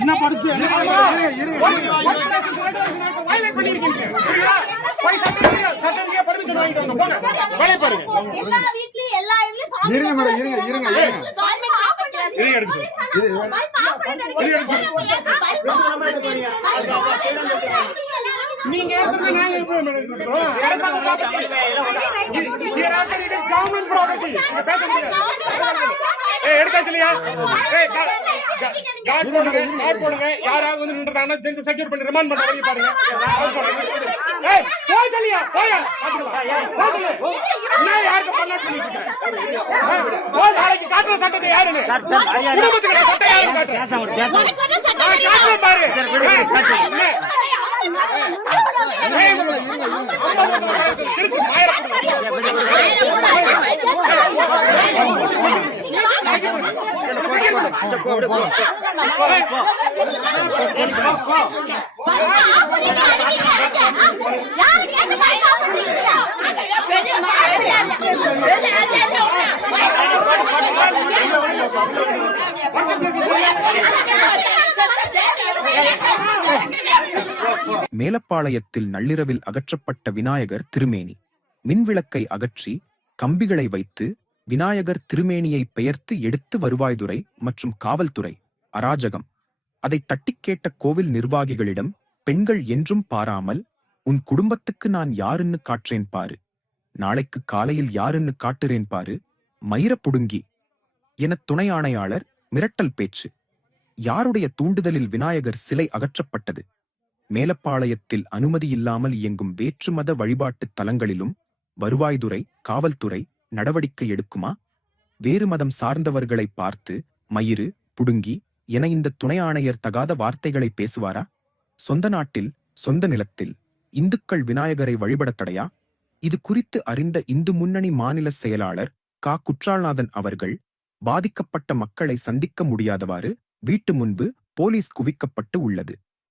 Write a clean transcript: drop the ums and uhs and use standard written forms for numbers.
என்ன படிச்சு நீங்க எடுத்தாச்சுலையா போடுங்க. யாராவது வந்து நின்றாங்கன்னா ஜென்ஸ் செக்யூர் பண்ணி ரிமாண்ட் பண்ண வழி பாருங்க. போய் சொல்லியா போயா யாருக்கு பண்ண நாளைக்கு காட்டுற சட்டத்தை யாருன்னு குடும்பத்துக்கு சட்டம் யாரு காட்டுறேன் பாரு. திருச்சி மேலப்பாளையத்தில் நள்ளிரவில் அகற்றப்பட்ட விநாயகர் திருமேனி. மின்விளக்கை அகற்றி கம்பிகளை வைத்து விநாயகர் திருமேனியை பெயர்த்து எடுத்து வருவாய்துறை மற்றும் காவல்துறை அராஜகம். அதை தட்டிக் கேட்ட கோவில் நிர்வாகிகளிடம் பெண்கள் என்றும் பாராமல், உன் குடும்பத்துக்கு நான் யாருன்னு காட்டுறேன் பாரு, நாளைக்கு காலையில் யாருன்னு காட்டுறேன் பாரு, மயிர புடுங்கி என துணை ஆணையாளர் மிரட்டல் பேச்சு. யாருடைய தூண்டுதலில் விநாயகர் சிலை அகற்றப்பட்டது? மேலப்பாளையத்தில் அனுமதியில்லாமல் இயங்கும் வேற்று மத வழிபாட்டுத் தலங்களிலும் வருவாய்துறை காவல்துறை நடவடிக்கை எடுக்குமா? வேறு மதம் சார்ந்தவர்களை பார்த்து மயிறு புடுங்கி என இந்த துணை ஆணையர் தகாத வார்த்தைகளை பேசுவாரா? சொந்த நாட்டில் சொந்த நிலத்தில் இந்துக்கள் விநாயகரை வழிபட தடையா? இது குறித்து அறிந்த இந்து முன்னணி மாநில செயலாளர் கா. குற்றால்நாதன் அவர்கள் பாதிக்கப்பட்ட மக்களை சந்திக்க முடியாதவாறு வீட்டு முன்பு போலீஸ் குவிக்கப்பட்டு உள்ளது.